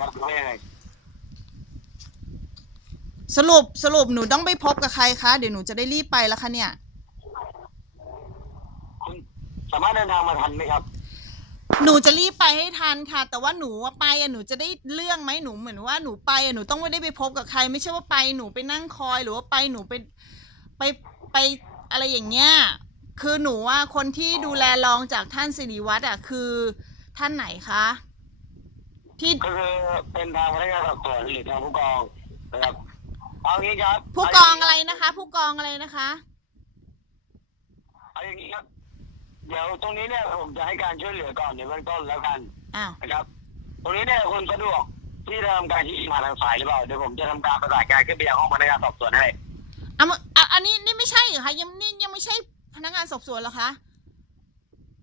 ครับไม่ยังไงสรุปสรุปหนูต้องไปพบกับใครคะ เดี๋ยวหนูจะได้รีบไปแล้วค่ะเนี่ย คุณสามารถเดินทางมาทันไหมครับ หนูจะรีบไปให้ทันค่ะ แต่ว่าหนูว่าไปอะหนูจะได้เรื่องไหมหนูเหมือนว่าหนูไปอะหนูต้องไม่ได้ไปพบกับใคร ไม่ใช่ว่าไปหนูไปนั่งคอยหรือว่าไปหนูไปไปไปอะไรอย่างเงี้ย คือหนูว่าคนที่ดูแลรองจากท่านสิริวัตรอะคือท่านไหนคะ ที่ก็คือเป็นทางพนักงานสอบสวนหรือทางผู้กองนะครับเอางี้ครับผู้กองอะไรนะคะ ผู้กองอะไรนะคะ เอาอย่างนี้ครับเดี๋ยวตรงนี้เนี่ยผมจะให้การช่วยเหลือก่อนในเบื้องต้นแล้วกันอ้าว นะครับ ตรงนี้เนี่ยคุณสะดวกที่จะทำการที่มาทางสายหรือเปล่าเดี๋ยวผมจะทำการประสานงานขึ้นไปยังห้องพนักงานสอบสวนให้อะมาอะอันนี้นี่ไม่ใช่เหรอคะยังนี่ยังไม่ใช่พนักงานสอบสวนเหรอคะ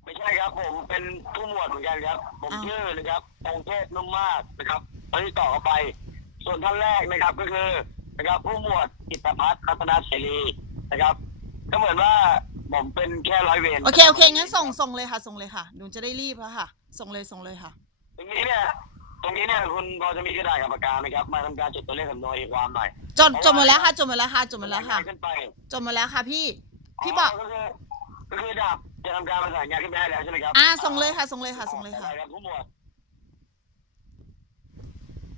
ไม่ใช่ครับผมเป็นผู้หมวดเหมือนกันครับ ผมอ้าว ชื่อนะครับองค์เทพนุ่มมากนะครับตอนที่ต่อเข้าไป ส่วนท่านแรกนะครับก็คือนะครับผู้หมวดกิตพัฒน์รัตนเสรีนะครับ ก็เหมือนว่าผมเป็นแค่ร้อยเวรโอเค โอเค งั้นส่งส่งเลยค่ะ ส่งเลยค่ะ หนูจะได้รีบแล้วค่ะ ส่งเลย ส่งเลยค่ะ ตรงนี้เนี่ยตรงนี้เนี่ยคุณพอจะมีกระดาษกับปากกาไหมครับ มาทำการจดตัวเลขสำนวนอีกความหน่อยจด จดหมดแล้วค่ะ จดหมดแล้วค่ะ จดหมดแล้วค่ะ ขึ้นไปจดหมดแล้วค่ะพี่ พี่บอก ก็คือ ก็คือดาบจะทำการประสานงานขึ้นไปให้แล้วใช่ไหมครับอ่าส่งเลยค่ะ ส่งเลยค่ะ ส่งเลยค่ะ อะไรครับผู้หมวด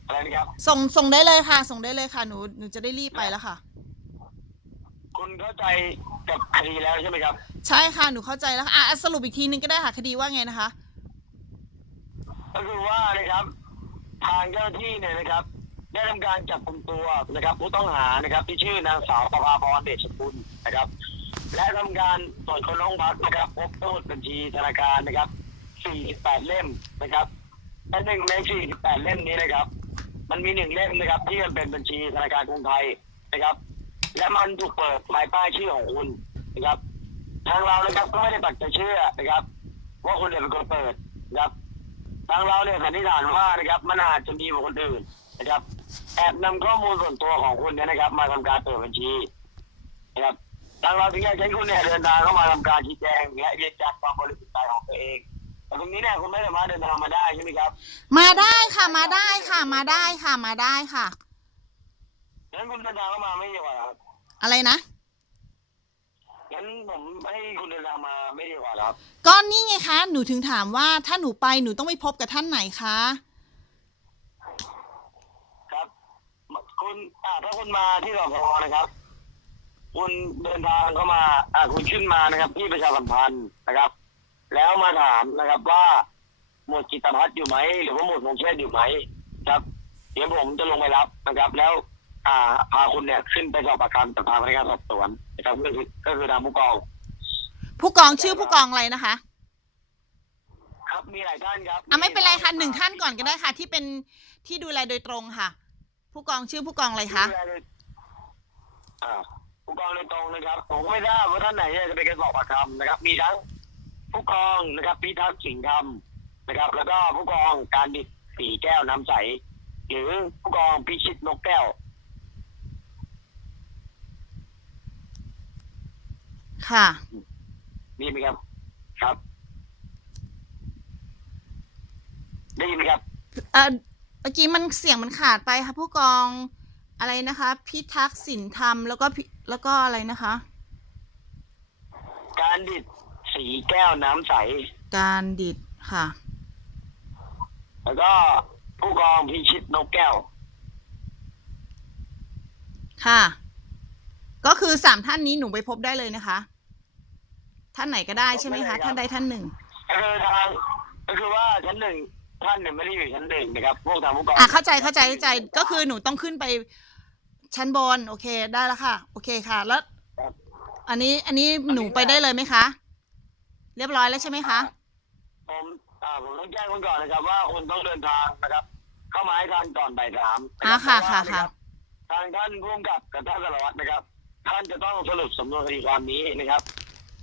อะไรนะครับ ส่งส่งได้เลยค่ะ ส่งได้เลยค่ะ หนูหนูจะได้รีบไปแล้วค่ะ คุณเข้าใจกับคดีแล้วใช่ไหมครับ ใช่ค่ะ หนูเข้าใจแล้วค่ะอะสรุปอีกทีนึงก็ได้ค่ะคดีว่าไงนะคะ ก็คือว่านะครับ ทางเจ้าหน้าที่เนี่ยนะครับ ได้ทำการจับกลุ่มตัวนะครับ ผู้ต้องหานะครับ ที่ชื่อนางสาวประภาพรเดชกุลนะครับ และทำการตรวจคนห้องพักนะครับพบสมุดบัญชีธนาคารนะครับ 48 เล่มนะครับและหนึ่งใน 48 เล่มนี้นะครับ มันมีหนึ่งเล่มนะครับ ที่มันเป็นบัญชีธนาคารกรุงไทยนะครับ และมันถูกเปิดภายใต้ชื่อของคุณนะครับ ทางเรานะครับก็ไม่ได้ปักใจเชื่อนะครับว่าคุณเนี่ยเป็นคนเปิดนะครับ ทางเราเนี่ยสันนิษฐานว่านะครับ มันอาจจะมีบุคคลอื่นนะครับ แอบนำข้อมูลส่วนตัวของคุณเนี่ยนะครับ มาทำการเปิดบัญชีนะครับ ทางเราถึงอยากให้คุณเนี่ยเดินทางเข้ามาทำการชี้แจงและยืนยันความบริสุทธิ์ใจของตัวเองแต่ตรงนี้เนี่ยคุณไม่สามารถเดินทางมาได้ใช่ไหมครับมาได้ค่ะมาได้ค่ะมาได้ค่ะมาได้ค่ะ งั้นคุณเดินทางเข้ามาไม่ดีกว่าเหรอครับอะไรนะ งั้นผมให้คุณเดินทางมาไม่ดีกว่าเหรอครับก็นี่ไงคะ หนูถึงถามว่าถ้าหนูไปหนูต้องไปพบกับท่านไหนคะ ครับ คุณอ่าถ้าคุณมาที่สพนะครับ คุณเดินทางเข้ามาอ่าคุณขึ้นมานะครับ ที่ประชาสัมพันธ์นะครับ แล้วมาถามนะครับว่า หมวดจิตรพัฒน์อยู่ไหมหรือว่าหมวดมงเชษฐ์อยู่ไหมครับ เดี๋ยวผมจะลงไปรับนะครับ แล้ว อ่าพาคุณเนี่ยขึ้นไปสอบปากคำกับทางพนักงานสอบสวนนะครับก็คือก็คือทางผู้กองผู้กองชื่อผู้กองอะไรนะคะ ครับมีหลายท่านครับอะไม่เป็นไรค่ะหนึ่งท่านก่อนก็ได้ค่ะ ที่เป็นที่ดูแลโดยตรงค่ะ ผู้กองชื่อผู้กองอะไรคะ อ่า ผู้กองโดยตรงนะครับ ผมก็ไม่ทราบว่าท่านไหนเนี่ยจะไปสอบปากคำนะครับ มีทั้งผู้กองนะครับพิทักษ์สิงห์ธรรมนะครับ แล้วก็ผู้กองการดิษฐ์สีแก้วน้ำใส หรือผู้กองพิชิตนกแก้ว ค่ะ นี่ไหมครับ ครับ ได้ยินไหมครับ เอ่อเมื่อกี้มันเสียงมันขาดไปค่ะผู้กอง อะไรนะคะ พิทักษ์สินธรรมแล้วก็พิแล้วก็อะไรนะคะ การดิษฐ์สีแก้วน้ำใส การดิดค่ะ แล้วก็ผู้กองพิชิตนกแก้ว ค่ะ ก็คือสามท่านนี้หนูไปพบได้เลยนะคะ ท่านไหนก็ได้ใช่ไหมคะ ท่านใดท่านหนึ่งก็คือทางก็คือว่าชั้นหนึ่งท่านเนี่ยไม่ได้อยู่ชั้นหนึ่งนะครับ พวกทางผู้กองอะเข้าใจเข้าใจเข้าใจก็คือหนูต้องขึ้นไป ชั้นบน โอเคได้แล้วค่ะ โอเคค่ะ แล้ว ครับ อันนี้อันนี้หนูไปได้เลยไหมคะ เรียบร้อยแล้วใช่ไหมคะ ผมอ่าผมต้องแจ้งคุณก่อนนะครับ ว่าคุณต้องเดินทางนะครับ เข้ามาให้ทันก่อนบ่ายสามนอ่ารับค่ะเพราค่ะว่าค่ะนรับทางท่านผู้กำกับกับท่านสารวัตรนะครับ ท่านจะต้องสรุปสำนวนคดีความนี้นะครับ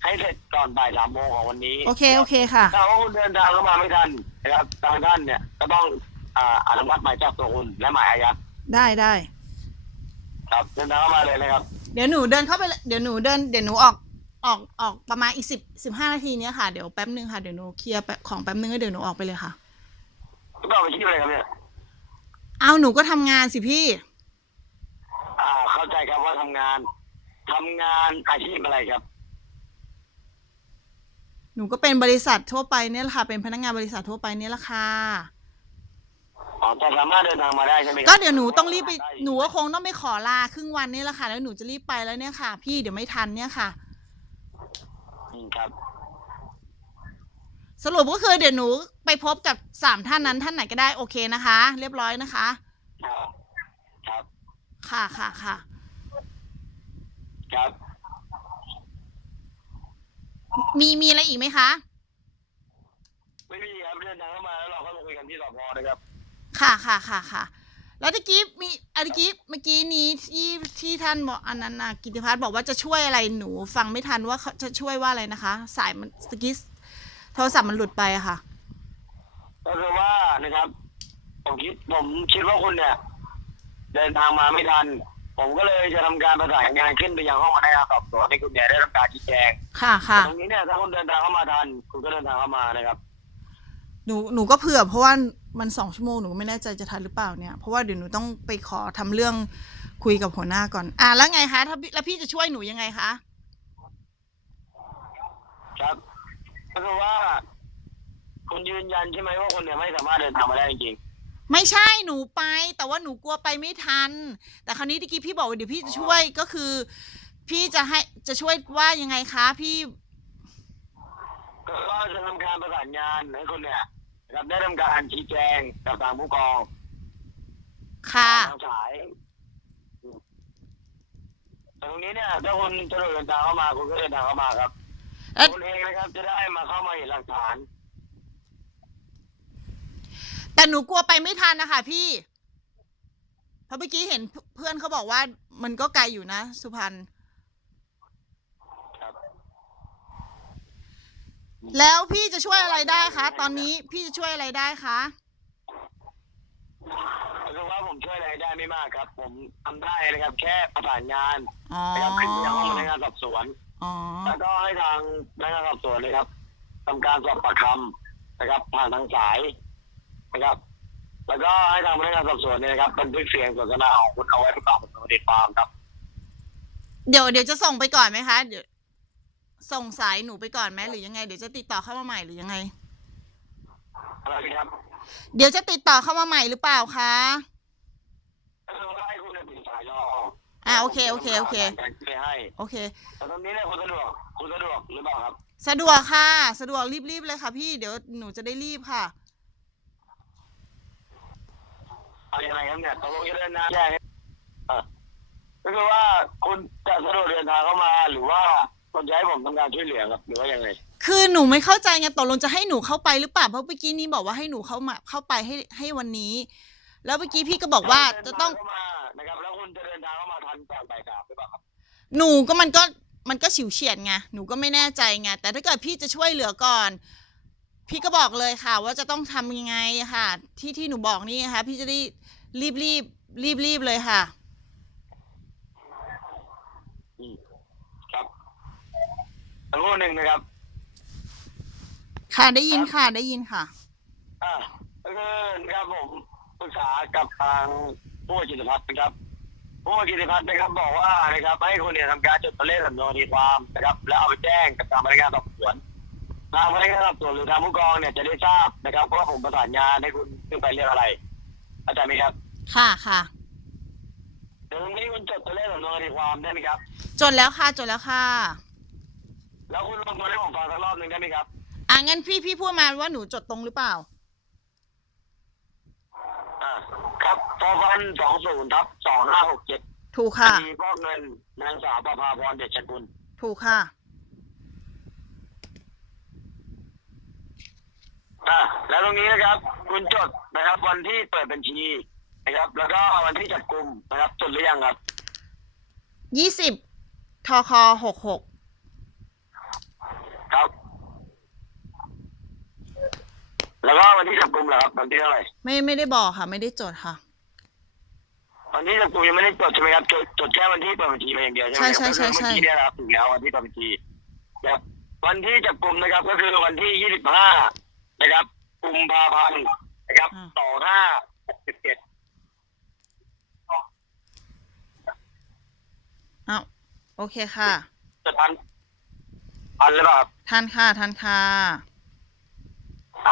ให้เสร็จก่อนบ่ายสามโมงของวันนี้โอเคโอเคค่ะ ถ้าว่าคุณเดินทางเข้ามาไม่ทันนะครับทางท่านเนี่ยก็ต้องอ่าอนุมัติหมายจับตัวคุณและหมายอายัดได้ได้ ครับเดินทางเข้ามาเลยนะครับ เดี๋ยวหนูเดินเข้าไปเลยเดี๋ยวหนูเดินเดี๋ยวหนูออกออกออกประมาณอีกสิบสิบห้านาทีเนี้ยค่ะเดี๋ยวแป๊บนึงค่ะเดี๋ยวหนูเคลียร์แป๊บของแป๊บนึงแล้วเดี๋ยวหนูออกไปเลยค่ะผู้กองอาชีพอะไรครับเนี่ย เอาหนูก็ทำงานสิพี่ อ่า เข้าใจครับว่าทำงานทำงานอาชีพอะไรครับ หนูก็เป็นบริษัททั่วไปเนี่ยแหละค่ะเป็นพนักงานบริษัททั่วไปเนี่ยแหละค่ะ อ๋อแต่สามารถเดินทางมาได้ใช่ไหมครัก็เดี๋ยวหนูต้องรีบไปด้หนูก็คงต้องไปขอลาครึ่งวันนี่แหละค่ะ แล้วหนูจะรีบไปแล้วเนี่ยค่ะ พี่เดี๋ยวไม่ทันเนี่ยค่ะ อืมครับ สรุปก็คือเดี๋ยวหนูไปพบกับสามท่านนั้นท่านไหนก็ได้โอเคนะคะ เรียบร้อยนะคะ ครับ ครับ ค่ะค่ะค่ะ ครับ มีมีอะไรอีกไหมคะ ไม่มีครับเดินทางเข้ามาแล้วเราก็มาคุยกันที่สพนะครับ ค่ะค่ะค่ะค่ะแล้วตะกี้มีอะตะกี้เมื่อกี้นี้ที่ที่ท่านบอกอันนั้นนะกิติพัฒน์บอกว่าจะช่วยอะไรหนู ฟังไม่ทันว่าเขาจะช่วยว่าอะไรนะคะ สายมันตะกี้โทรศัพท์มันหลุดไปอะค่ะ ก็คือว่านะครับ ผมคิดผมคิดว่าคุณเนี่ย เดินทางมาไม่ทัน ผมก็เลยจะทำการประสานงานขึ้นไปยังห้องพนักงานสอบสวนให้คุณเนี่ยได้รับการชี้แจงค่ะค่ะ ตรงนี้เนี่ยถ้าคุณเดินทางเข้ามาทัน คุณก็เดินทางเข้ามานะครับ หนูหนูก็เผื่อเพราะว่ามันสองชั่วโมงหนูก็ไม่แน่ใจจะทันหรือเปล่าเนี่ยเพราะว่าเดี๋ยวหนูต้องไปขอทำเรื่องคุยกับหัวหน้าก่อน อะแล้วไงคะถ้าพี่แล้วพี่จะช่วยหนูยังไงคะครับก็คือว่า คุณยืนยันใช่ไหมว่าคุณเนี่ยไม่สามารถเดินทางมาได้จริงไม่ใช่หนูไป แต่ว่าหนูกลัวไปไม่ทัน แต่คราวนี้ตะกี้พี่บอกว่าเดี๋ยวพี่จะช่วยก็คือ พี่จะให้จะช่วยว่ายังไงคะ พี่ๆ ก็จะทำการประสานงานให้คุณเนี่ยนะครับได้ทำการชี้แจงกับทางผู้กองค่ะ ทางสายแต่ตรงนี้เนี่ยถ้าคุณจะเดินทางเข้ามาคุณก็เดินทางเข้ามาครับเอ๊ะ คุณเองนะครับ จะได้มาเข้ามาเห็นหลักฐาน แต่หนูกลัวไปไม่ทันนะคะพี่เพราะเมื่อกี้เห็นเพื่อนเขาบอกว่ามันก็ไกลอยู่นะ สุพรรณ ครับ แล้วพี่จะช่วยอะไรได้คะ ตอนนี้พี่จะช่วยอะไรได้คะก็คือว่าผมช่วยอะไรได้ไม่มากครับ ผมทำได้นะครับ แค่ประสานงานอ๋อนะครับขึ้นไปยังห้องพนักงานสอบสวน อ๋อแล้วก็ให้ทางพนักงานสอบสวนนะครับทำการสอบปากคำนะครับ ผ่านทางสายนะครับ แล้วก็ให้ทางพนักงานสอบสวนเนี่ยนะครับบันทึกเสียงสนทนาของคุณเอาไว้ประกอบสำนวนคดีความครับ เดี๋ยวเดี๋ยวจะส่งไปก่อนไหมคะเดี๋ยว ส่งสายหนูไปก่อนไหมหรือยังไง เดี๋ยวจะติดต่อเข้ามาใหม่หรือยังไง อะไรครับเดี๋ยวจะติดต่อเข้ามาใหม่หรือเปล่าคะก็คือว่าให้คุณเนี่ยติดสายรออ่าโอเคโอเคโอเคการช่วยให้โอเค แต่ตรงนี้เนี่ยคุณสะดวกคุณสะดวกหรือเปล่าครับสะดวกค่ะ สะดวกรีบๆเลยค่ะ พี่เดี๋ยวหนูจะได้รีบค่ะเอาอย่างไรครับเนี่ยตกลงจะเดินทางแจ้งให้เออก็คือว่าคุณจะสะดวกเดินทางเข้ามาหรือว่า คุณจะให้ผมทำการช่วยเหลือครับหรือว่ายังไงคือหนูไม่เข้าใจไงตกลงจะให้หนูเข้าไปหรือเปล่าเพราะเมื่อกี้นี้บอกว่าให้หนูเข้ามาเข้าไปให้ให้วันนี้ แล้วเมื่อกี้พี่ก็บอกว่าจะต้อง เดินทางเข้ามานะครับ แล้วคุณจะเดินทางเข้ามาทันก่อนบ่ายสามหรือเปล่าครับหนูก็มันก็มันก็ฉิวเฉียดไงหนูก็ไม่แน่ใจไงแต่ถ้าเกิดพี่จะช่วยเหลือก่อน พี่ก็บอกเลยค่ะ ว่าจะต้องทำยังไงค่ะ ที่ที่หนูบอกนี่ค่ะ พี่จะได้รีบรีบรีบรีบเลยค่ะ อืมครับ สักครู่หนึ่งนะครับ ค่ะได้ยินค่ะได้ยินค่ะ อ่าก็คือนะครับผมปรึกษากับทางผู้ว่ากิติพัฒน์นะครับ ผู้ว่ากิติพัฒน์นะครับบอกว่านะครับ ให้คุณเนี่ยทำการจดตัวเลขสำนวนคดีความนะครับ แล้วเอาไปแจ้งกับทางพนักงานสอบสวนทางพนักงานสอบสวนหรือทางผู้กองเนี่ยจะได้ทราบนะครับว่าผมประสานงานให้คุณขึ้นไปเรื่องอะไรเข้าใจไหมครับค่ะค่ะเดี๋ยวตรงนี้คุณจดตัวเลขสำนวนคดีความได้ไหมครับ จดแล้วค่ะจดแล้วค่ะ แล้วคุณลงตัวให้ผมฟังสักรอบหนึ่งได้ไหมครับ อะงั้นพี่พี่พูดมาว่าหนูจดตรงหรือเปล่า อ่า ครับพพันสองศูนย์ทับสองห้าหกเจ็ดถูกคค่ะดีฟอกเงินนางสาวประภาพรเดชกุลถูกค่ะ อ่าแล้วตรงนี้นะครับ คุณจดนะครับ วันที่เปิดบัญชีนะครับ แล้วก็วันที่จับกลุ่มนะครับจดหรือยังครับ ยี่สิบทคหกหก ครับ แล้วก็วันที่จับกลุ่มเหรอครับวันที่เท่าไหร่ไม่ไม่ได้บอกค่ะ ไม่ได้จดค่ะ วันที่จับกลุ่มยังไม่ได้จดใช่ไหมครับจดจดแค่วันที่เปิดบัญชีไปอย่างเดียวใช่ไหมใช่ใช่ใช่วันที่เนี่ยนะครับถึงแล้ววันที่เปิดบัญชีนะควันที่จับกลุ่มนะครับ ก็คือวันที่ยี่สิบห้านะครับกลุ่มพาพันนะครับต่อห้าหกสิบเจ็ดเอาโอเคค่ะ จะทัน ทันหรือเปล่าครับทันค่ะทันค่ะอ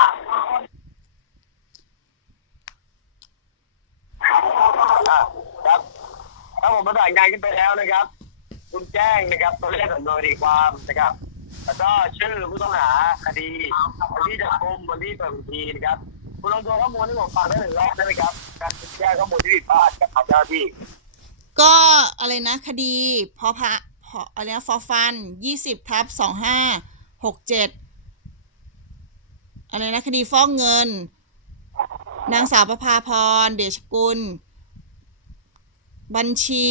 ะครับถ้าผมประสานงานขึ้นไปแล้วนะครับ คุณแจ้งนะครับตัวเลขสำนวนคดีความนะครับ แล้วก็ชื่อผู้ต้องหาคดีวันที่จับกุมวันที่เปิดบัญชีนะครับคุณลองโทรข้อมูลให้ผมฟังได้หนึ่งรอบได้ไหมครับการแจ้งข้อมูลที่ผิดพลาดกับทางเจ้าหน้าที่ ก็อะไรนะคดีพอพระ ออะไรนะฟอฟันยี่สิบทับสองห้าหกเจ็ดอะไรนะคดีฟอกเงิน นางสาวประภาพร เดชกุล บัญชี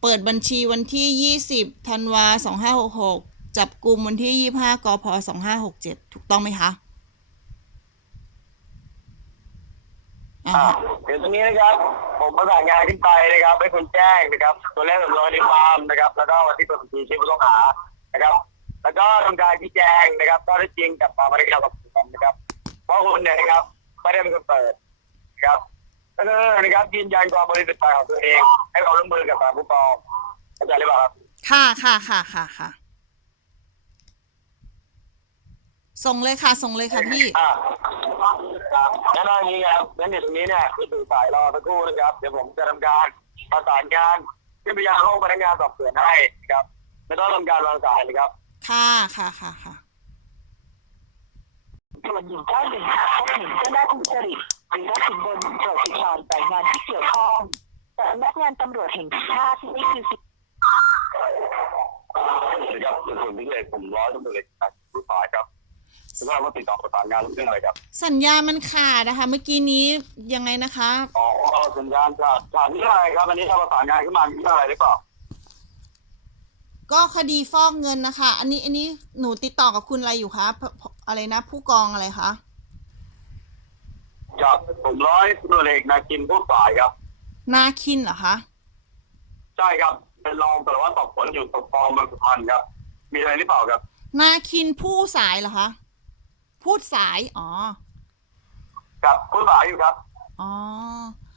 เปิดบัญชีวันที่ยี่สิบธันวาสองห้าหกหกจับกลุ่มวันที่ยี่ห้ากพสองห้าหกเจ็ดถูกต้องไหมคะอ่า อ่า เดี๋ยวตรงนี้นะครับผมประสานงานขึ้นไปนะครับให้คุณแจ้งนะครับตัวเลขสำรองในความนะครับ แล้วก็วันที่เปิดบัญชีชื่อผู้ต้องหานะครับ แล้วก็ทำการชี้แจงนะครับก็ได้จริงกับความไม่ได้เกี่ยวกับผมนะครับเพราะคุณเนี่ยนะครับไม่ได้เป็นคนเปิดนะครับก็คือนะครับยืนยันความบริสุทธิ์ใจของตัวเอง ให้เราร่วมมือกับทางผู้กองเข้าใจหรือเปล่าครับค่ะค่ะค่ะค่ะค่ะ ส่งเลยค่ะ ส่งเลยค่ะพี่ อะงั้นเอาอย่างนี้ครับงั้นเดี๋ยวตรงนี้เนี่ยคุณสื่อสายรอสักครู่นะครับ เดี๋ยวผมจะทำการประสานงานขึ้นไปยังห้องพนักงานสอบสวนให้นะครับไม่ต้องทำการวางสายนะครับค่ะค่ะค่ะค่ะส่วนหนึ่งเก้าหนึ่งหาพบเห็นเจ้าหน้าที่จริตหรือรับสินบนโปรดติดต่อสายงานที่เกี่ยวข้องสำนักงานตำรวจแห่งชาตินี่คือสิ่งนะครับส่วนส่วนที่เลยผมร้อยตำรวจเอกผู้สายครับ ไม่ทราบว่าติดต่อประสานงานเรื่องอะไรครับสัญญามันขาดนะคะ เมื่อกี้นี้ยังไงนะคะ อ๋อสัญญาณขาดขาดที่อะไรครับอันนี้ถ้าประสานงานขึ้นมามีอะไรหรือเปล่าก็คดีฟอกเงินนะคะ อันนี้อันนี้หนูติดต่อกับคุณอะไรอยู่คะพพอะไรนะ ผู้กองอะไรคะจากผมร้อยตำรวจเอกนาคินผู้สายครับ นาคินเหรอคะใช่ครับเป็นรองสารวัตรสอบสวนอยู่สพเมืองสุพรรณครับ มีอะไรหรือเปล่าครับ นาคินผู้สายเหรอคะ พูดสาย อ๋อ ครับผู้สายอยู่ครับ อ๋อ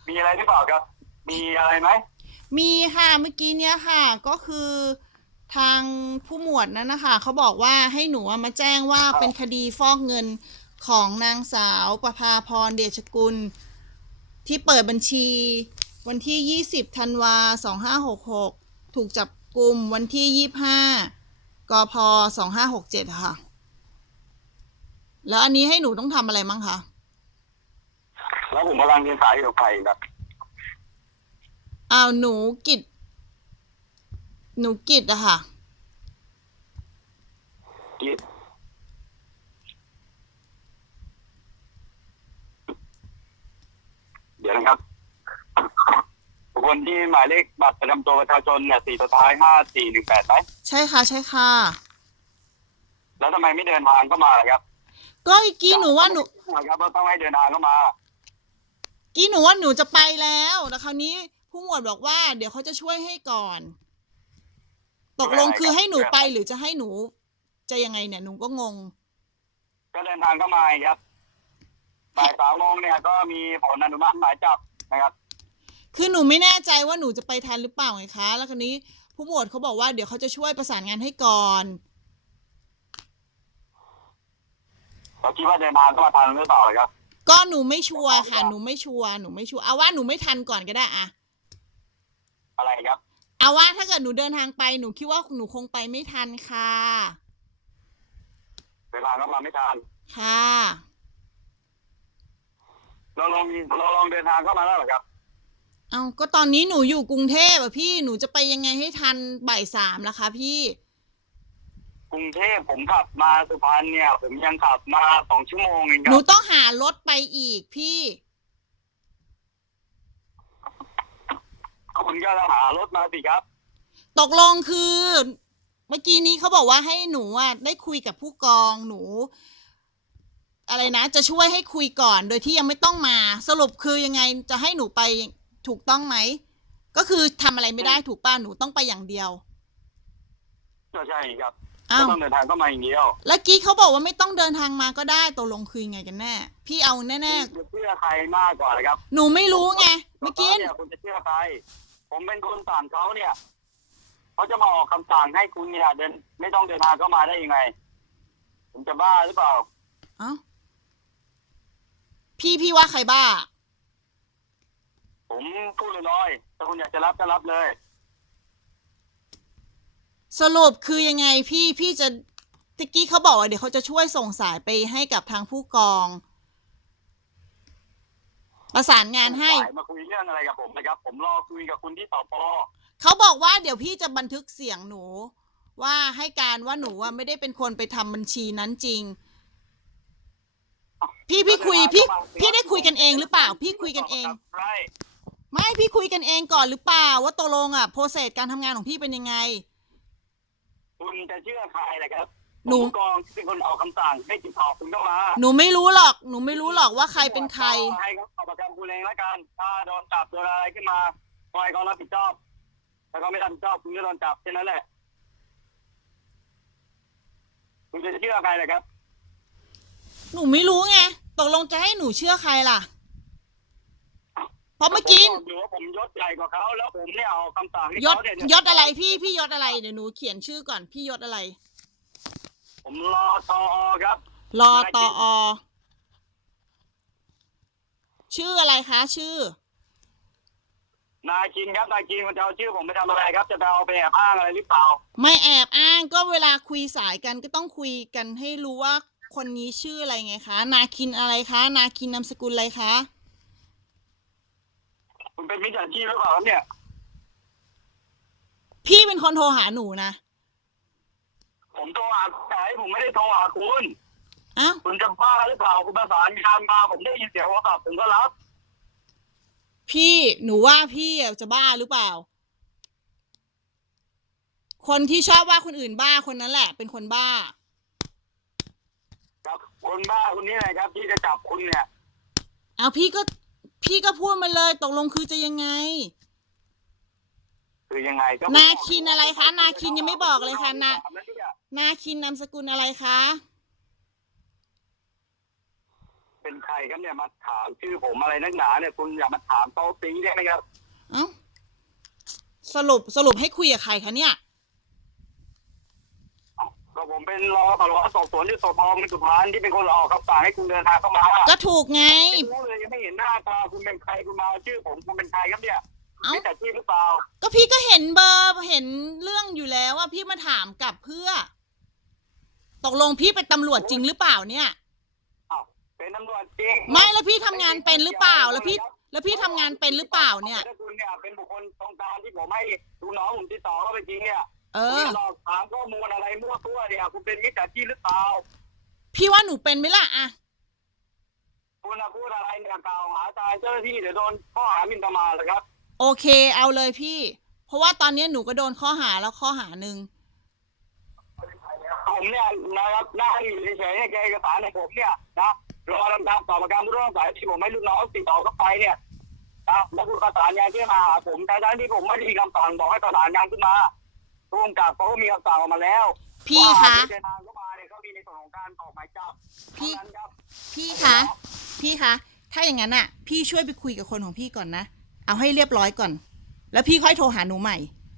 มีอะไรหรือเปล่าครับ มีอะไรไหม มีค่ะเมื่อกี้เนี้ยค่ะ ก็คือทางผู้หมวดนั้นนะคะเขาบอกว่าให้หนูอะมาแจ้งว่าเป็นคดีฟอกเงินของนางสาวประภาพรเดชกุล ที่เปิดบัญชี วันที่ 20ธันวา2566 ถูกจับกลุ่มวันที่ 25กพ2567ค่ะ แล้วอันนี้ให้หนูต้องทำอะไรมั้งคะ แล้วผมกำลังเรียนสายอยู่กับใครครับอ้าวหนูกิจหนูกิจอะค่ะกิจเดี๋ยวนะครับคนที่หมายเลขบัตรประจำตัวประชาชนเนี่ยสี่ตัวท้ายห้าสี่หนึ่งแปดไหมใช่ค่ะ ใช่ค่ะ แล้วทำไมไม่เดินทางเข้ามาล่ะครับ ก็อีกกี้หนูว่าหนูครับว่าต้องให้เดินทางเข้ามา กี้หนูว่าหนูจะไปแล้วแต่คราวนี้ผู้หมวดบอกว่า เดี๋ยวเขาจะช่วยให้ก่อน ตกลงคือให้หนูไปหรือจะให้หนู จะยังไงเนี่ยหนูก็งง ก็เดินทางเข้ามาครับบ่ายสามโมงเนี่ยก็มีผลอนุมัติหมายจับนะครับ คือหนูไม่แน่ใจว่าหนูจะไปทันหรือเปล่าไงคะ แล้วคราวนี้ผู้หมวดเขาบอกว่าเดี๋ยวเขาจะช่วยประสานงานให้ก่อน เราคิดว่าเดินทางเข้ามาทันหรือเปล่าครับ ก็หนูไม่ชัวร์ค่ะ หนูไม่ชัวร์หนูไม่ชัวร์เอาว่าหนูไม่ทันก่อนก็ได้อะอะไรครับเอาว่าถ้าเกิดหนูเดินทางไปหนูคิดว่าหนูคงไปไม่ทันค่ะ เดินทางเข้ามาไม่ทันค่ะ เราลองเราลองเดินทางเข้ามาแล้วเหรอครับ เอาก็ตอนนี้หนูอยู่กรุงเทพอะพี่หนูจะไปยังไงให้ทันบ่ายสามล่ะคะพี่ กรุงเทพผมขับมาสุพรรณเนี่ย ผมยังขับมาสองชั่วโมงเองคหนูรับต้องหารถไปอีกพี่ คุณก็หารถมาสิครับ ตกลงคือ เมื่อกี้นี้เขาบอกว่าให้หนูอะได้คุยกับผู้กองหนู อะไรนะ จะช่วยให้คุยก่อนโดยที่ยังไม่ต้องมา สรุปคือยังไงจะให้หนูไปถูกต้องไหม ก็คือทำอะไรไม่ได้ถูกป้าหนูต้องไปอย่างเดียว ก็ใช่ครับ อ้าก็วต้องเดินทางเข้ามาอย่างเดียวแล้วกี้เขาบอกว่าไม่ต้องเดินทางมาก็ได้ตกลงคือยังไงกันแน่ พี่เอาแน่จะเชื่อใครมากกว่านะครับๆ หนูไม่รู้ไงเมื่อกี้ เนี่ยคุณจะเชื่อใคร ผมเป็นคนสั่งเขาเนี่ยเขาจะมาออกคำสั่งให้คุณเนี่ยเดิน ไม่ต้องเดินทางเข้ามาได้ยังไง ผมจะบ้าหรือเปล่า เอ้า พี่พี่ว่าใครบ้า ผมพูดลอยๆถ้าคุณอยากจะรับก็รับเลย สรุปคือยังไงพี่พี่จะตะกี้เขาบอกว่าเดี๋ยวเขาจะช่วยส่งสายไปให้กับทางผู้กอง ประสานงานให้ มาคุยเรื่องอะไรกับผมนะครับ ผมรอคุยกับคุณที่สพเขาบอกว่าเดี๋ยวพี่จะบันทึกเสียงหนู ว่าให้การว่าหนูว่าไม่ได้เป็นคนไปทำบัญชีนั้นจริง พี่พี่คุยพี่พี่ได้คุยกันเองหรือเปล่า พี่คุยกันเอง ใช่ไม่พี่คุยกันเองก่อนหรือเปล่า ว่าตกลงอะโปรเซสการทำงานของพี่เป็นยังไง คุณจะเชื่อใครนะครับหนูผมกองที่เป็นคนออกคำสั่งให้ติดต่อคุณเข้ามาหนูไม่รู้หรอก หนูไม่รู้หรอกว่าใครเป็นใคร ให้เขาตอบประกันคุณเองแล้วกัน ถ้าโดนจับโดนอะไรขึ้นมาปล่อยเขารับผิดชอบถ้าเขาไม่รับผิดชอบคุณก็โดนจับแค่นั้นแหละคุณจะเชื่อใครเลยครับ หนูไม่รู้ไง ตกลงจะให้หนูเชื่อใครล่ะ เพราะเมื่อกี้ผมบอยู่ว่าผมยศใหญ่กว่าเขาแล้วผมเนี่ยเอาคำสั่งให้ยศเขาเนี่ยยศอะไรพี่พี่ยศอะไรเดี๋ยวหนูเขียนชื่อก่อนพี่ยศอะไรผมรอตอครับรอตออชื่ออะไรคะ ชื่อ นายกินครับนายกินคุณจะเอาชื่อผมไปทำอะไรครับ จะไปเอาไปแอบอ้างอะไรหรือเปล่าไม่แอบอ้างก็เวลาคุยสายกันก็ต้องคุยกันให้รู้ว่าคนนี้ชื่ออะไรไงคะ นาคินอะไรคะ นาคินนามสกุลอะไรคะ คุณเป็นมิจฉาชีพหรือเปล่าครับเนี่ย พี่เป็นคนโทรหาหนูนะผมโทรหาไหนผมไม่ได้โทรหาคุณ อ้าวคุณจะบ้าหรือเปล่าคุณประสานงานมาผมได้ยินเสียงโทรศัพท์ผมก็รับ พี่หนูว่าพี่อะจะบ้าหรือเปล่า คนที่ชอบว่าคนอื่นบ้าคนนั้นแหละ เป็นคนบ้า ครับคนบ้าคนนี้เลยครับที่จะจับคุณเนี่ย เอาพี่ก็ พี่ก็พูดมาเลยตกลงคือจะยังไง คือยังไงก็นาคินอะไรคะนาคินยังไม่บอกเลยค่ะนา นาคินนามสกุลอะไรคะ เป็นใครครับเนี่ยมาถามชื่อผมอะไรนักหนาเนี่ยคุณอย่ามาถามโต๊ะตีได้ไหมครับ เอ้าสรุปสรุปให้คุยกับใครคะเนี่ย ก็ผมเป็นรอตลอดสอบสวนที่สพเมืองสุพรรณที่เป็นคนออกคำสั่งให้คุณเดินทางเข้ามาก็ถูกไง ไม่รู้เลยยังไม่เห็นหน้าตาคุณเป็นใครคุณมาเอาชื่อผมคุณเป็นใครครับเนี่ยเอ้า ไม่แต่ชื่อหรือเปล่าก็พี่ก็เห็นเบอร์เห็นเรื่องอยู่แล้วว่าพี่มาถามกลับเพื่อ ตกลงพี่เป็นตำรวจจริงหรือเปล่าเนี่ย อ้าวเป็นตำรวจจริงไม่แล้วพี่ทำงานเป็นหรือเปล่า แล้วพี่ แล้วพี่ทำงานเป็นหรือเปล่าเนี่ย ถ้าคุณเนี่ยเป็นบุคคลตรงกลางที่ผมให้ลูกน้องผมติดต่อเข้าไปจริงเนี่ย เอคุณอหลอกถามข้อมูลอะไรมั่วตัวเนี่ยคุณเป็นมิจฉาชีพหรือเปล่าพี่ว่าหนูเป็นไหมล่ะอะ คุณน่ะพูดอะไรเนี่ยกล่าวหาทางเจ้าหน้าที่เดี๋ยวโดนข้อหาหมิ่นประมาทเลยครับ โอเค เอาเลยพี่ เพราะว่าตอนนี้หนูก็โดนข้อหาแล้วข้อหาหนึ่งผมเนี่ยนะครับนั่งอยู่เฉยๆให้แกเอกสารในผมเนี่ยนะรอทำการสอบประกันผู้ต้องสงสัยที่ผมให้ลูกน้องติดต่อเข้าไปเนี่ยนะแล้วคุณประสานงานขึ้นมาหาผมทั้งๆที่ผมไม่ได้มีคำสั่งบอกให้ประสานงานขึ้นมา ร่วมกับเขาก็มีคำสั่งออกมาแล้วพี่คะ ว่าผู้เดินทางเข้ามาเนี่ยเขามีในส่วนของการออกหมายจับพี่ เท่านั้นครับพี่คะ พี่คะ ถ้าอย่างนั้นอะ พี่ช่วยไปคุยกับคนของพี่ก่อนนะ เอาให้เรียบร้อยก่อน แล้วพี่ค่อยโทรหาหนูใหม่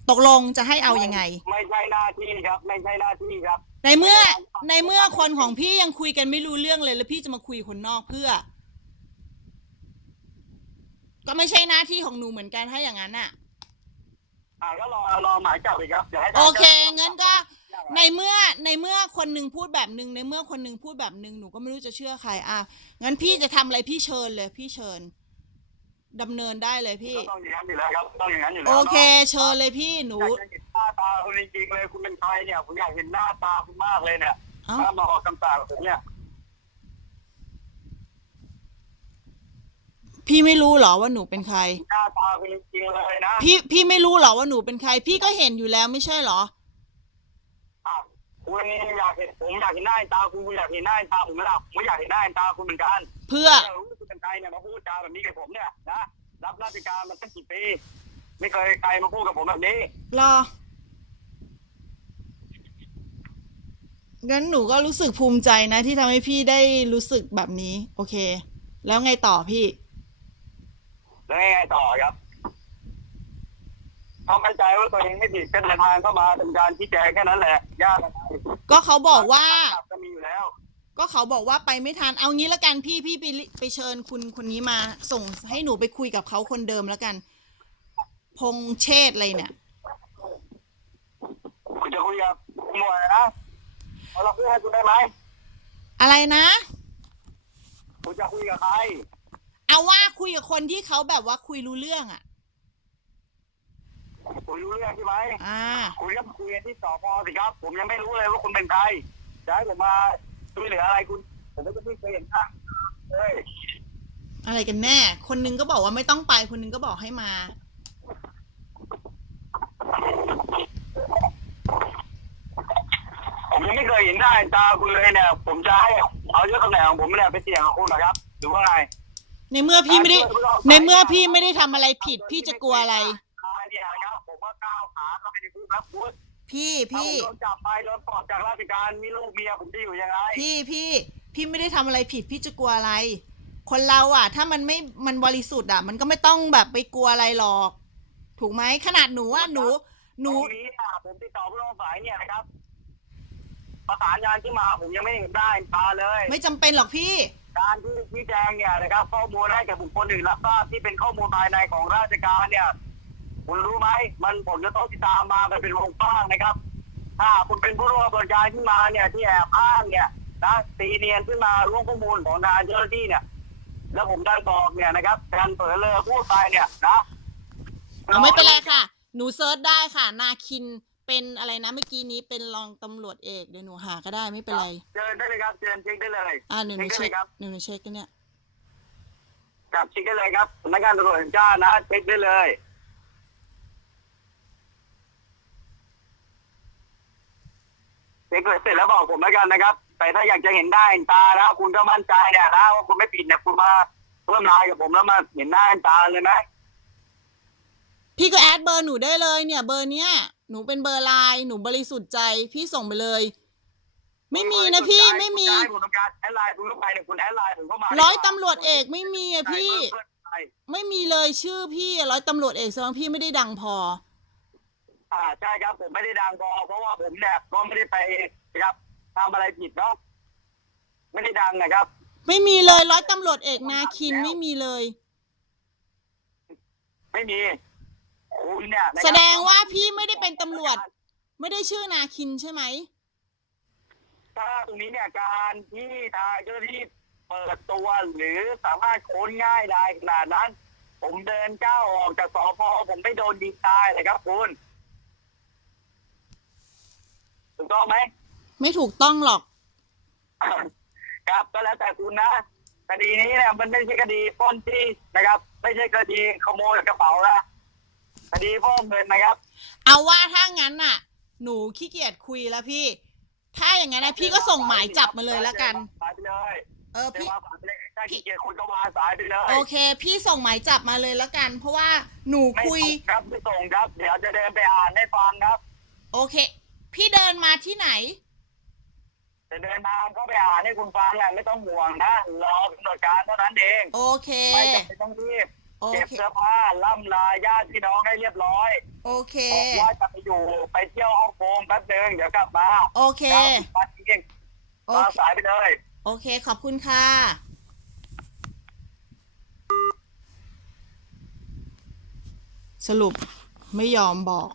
ตกลงจะให้เอายังไง ไม่ใช่หน้าที่ครับ ไม่ใช่หน้าที่ครับ ในเมื่อ ในเมื่อคนของพี่ยังคุยกันไม่รู้เรื่องเลย แล้วพี่จะมาคุยกับคนนอกเพื่อ ก็ไม่ใช่หน้าที่ของหนูเหมือนกันถ้าอย่างนั้นอะ อ่าก็รอรอหมายจับเลยครับดี๋ยวให้ทางโอเคจ้าหน้าที่งั้นก็ ในเมื่อในเมื่อคนหนึ่งพูดแบบหนึ่งในเมื่อคนหนึ่งพูดแบบหนึ่งหนูก็ไม่รู้จะเชื่อใครอะงั้นพี่จะทำอะไรพี่เชิญเลยพี่เชิญดำเนินได้เลยพี่ ก็ต้องอย่างนั้นอยู่แล้วครับต้องอย่างนั้นอยู่แล้วโอเค เชิญเลยพี่หนู อยากจะเห็นหน้าตาคุณจริงๆเลยคุณเป็นใครเนี่ยผมอยากเห็นหน้าตาคุณมากเลยเนี่ยเอ้า ถ้ามาออกคำสั่งผมเนี่ย พี่ไม่รู้เหรอว่าหนูเป็นใคร หน้าตาคุณจริงๆเลยนะพี่พี่ไม่รู้เหรอว่าหนูเป็นใคร พี่ก็เห็นอยู่แล้วไม่ใช่เหรอ อะคุณอยากเห็นผมอยากเห็นหน้าตาคุณคุณอยากเห็นหน้าตาผมไหมล่ะผมอยากเห็นหน้าตาคุณเหมือนกันเพื่ออยากรู้ว่าคุณเป็นใครเนี่ยมาพูดจาแบบนี้กับผมเนี่ยนะรับราชการมาตั้งกี่ปีไม่เคยใครมาพูดกับผมแบบนี้ รอ งั้นหนูก็รู้สึกภูมิใจนะที่ทำให้พี่ได้รู้สึกแบบนี้ โอเค แล้วไงต่อพี่ แล้วยังไงต่อครับเขามั่นใจว่าตัวเองไม่ผิดก็เดินทางเข้ามาทำการชี้แจงแค่นั้นแหละยากอะไรก็เขาบอกว่า ก็มีอยู่แล้ว ก็เขาบอกว่าไปไม่ทัน เอางี้ละกันพี่พี่ไปลิไปเชิญคุณคนนี้มา ส่งให้หนูไปคุยกับเขาคนเดิมแล้วกัน พงเชษฐ์อะไรเนี่ย คุณจะคุยกับหมวยนะเอาเราคุยให้คุณได้ไหมอะไรนะ คุณจะคุยกับใครเอา ว่าคุยกับคนที่เขาแบบว่าคุยรู้เรื่องอะ คุยรู้เรื่องใช่ไหมอ่า คุณก็คุยกันที่สพสิครับ ผมยังไม่รู้เลยว่าคุณเป็นใครจะให้ผมมาช่วยเหลืออะไรคุณ ผมไม่เคยเห็นหน้าเฮ้ยอะไรกันแน่ คนนึงก็บอกว่าไม่ต้องไป คนนึงก็บอกให้มา ผมยังไม่เคยเห็นหน้าเห็นตาคุณเลยเนี่ย ผมจะให้เอายศตำแหน่งของผมเนี่ยไปเสี่ยงกับคุณนะครับ หรือว่าไง ในเมื่อพี่ไม่ได้ ในเมื่อพี่ไม่ได้ทำอะไรผิด พี่จะกลัวอะไร เนี่ยนะครับผมว่าก้าวขาเข้าไปในคุกครับคุณพี่ถ้าพี่ ผมโดนจับไปโดนปลดจากราชการมีลูกเมียผมจะอยู่ยังไงพี่พี่ พี่ไม่ได้ทำอะไรผิด พี่จะกลัวอะไร คนเราอะ ถ้ามันไม่มันบริสุทธิ์อะ มันก็ไม่ต้องแบบไปกลัวอะไรหรอก ถูกไหมขนาดหนูอะหนู หนู ตรงนี้อะผมติดต่อผู้ต้องสายเนี่ยนะครับ ประสานงานที่มาผมยังไม่เห็นได้ตาเลย ไม่จำเป็นหรอกพี่การที่ชี้แจงเนี่ยนะครับ ข้อมูลให้กับบุคคลอื่นรับทราบที่เป็นข้อมูลภายในของราชการเนี่ยคุณรู้ไหมมันผลจะต้องติดตามมาเป็นวงกว้างนะครับ ถ้าคุณเป็นผู้ร่วมกระบวนการขึ้นมาเนี่ยที่แอบอ้างเนี่ยนะตีเนียนขึ้นมาร่วมข้อมูลของทางเจ้าหน้าที่เนี่ย แล้วผมได้บอกเนี่ยนะครับการเปิดเลอพูดไปเนี่ยนะ เอาไม่เป็นไรค่ะ หนูเซิร์ชได้ค่ะ นาคิน เป็นอะไรนะเมื่อกี้นี้เป็นรองตำรวจเอกเดี๋ยวหนูหาก็ได้ไม่เป็นไร เชิญได้เลยครับเชิญเช็คได้เลยอ่าหนูหนูได้เช็เลคยครับหนูหนูเช็คกันเนี่ยจับเช็คได้เลยครับสำนักงานตำรวจแห่งชาตินะเช็คได้เลยเช็คเสร็จแล้วบอกผมแล้วกันนะครับ แต่ถ้าอยากจะเห็นได้าเห็นตานะคุณก็มั่นใจเนี่ยนะว่าคุณไม่ผิดเนี่ยคุณมาเพิ่มไลน์กับผมแล้วมาเห็นหน้าเห็นตาเลยไหม พี่ก็แอดเบอร์หนูได้เลยเนี่ย เบอร์เนี้ย หนูเป็นเบอร์ไลน์หนูบริสุทธิ์ใจ พี่ส่งไปเลย ไม่มีนะพี่ไม่มีคุณจะให้ผมทำการแอดไลน์คุณเข้าไปเนี่ยคุณแอดไลน์ผมเข้ามาร้อยตำรวจเอกไม่มีอะพี่เพื่อนไปไม่มีเลยชื่อพี่ร้อยตำรวจเอกแสดงว่าพี่ไม่ได้ดังพอ อ่าใช่ครับผมไม่ได้ดังพอเพราะว่าผมเนี่ยก็ไม่ได้ไปนะครับทำอะไรผิดเนาะไม่ได้ดังนะครับ ไม่มีเลยร้อยตำรวจเอกนาคินไม่มีเลย ไม่มี คุณเนี่ยนะครับแสดงว่าพี่ไม่ได้เป็นตำรวจ ไม่ได้ชื่อนาคินใช่ไหม ถ้าตรงนี้เนี่ยการที่ทางเจ้าหน้าที่เปิดตัวหรือสามารถค้นง่ายได้ขนาดนั้น ผมเดินก้าวออกจากสพผมไม่โดนยิงตายเลยครับคุณถูกต้องไหม ไม่ถูกต้องหรอก ครับก็แล้วแต่คุณนะคดีนี้เนี่ยมันไม่ใช่คดีปล้นที่นะครับ ไม่ใช่คดีขโมยกระเป๋านะ คดีฟอกเงินนะครับ เอาว่าถ้างั้นน่ะ หนูขี้เกียจคุยแล้วพี่ ถ้าอย่างนั้นนะพี่ก็ส่งหมายจับมาเลยแล้วกัน สายไปเลยเออเดี๋ยวพี่มาสายไปเลยถ้าขี้เกียจคุณก็มาสายไปเลยโอเค พี่ส่งหมายจับมาเลยแล้วกัน เพราะว่าหนูไม่คุย ส่งครับไม่ส่งครับ เดี๋ยวจะเดินไปอ่านให้ฟังครับ โอเค พี่เดินมาที่ไหน จะเดินทางเข้าไปอ่านให้คุณฟังอะไม่ต้องห่วงนะรอกำหนดการเท่านั้นเอง โอเค ไม่จำเป็นต้องรีบ โอเก็บเค เสื้อผ้าล่ำลาญาติพี่น้องให้เรียบร้อยโอเค บอกว่าจะไปอยู่ไปเที่ยวฮ่องกงแป๊บนึงเดี๋ยวกลับมาโอเคเก้าสิบนาทีเองโอมาเค สายไปเลย โอเค ขอบคุณค่ะ สรุปไม่ยอมบอก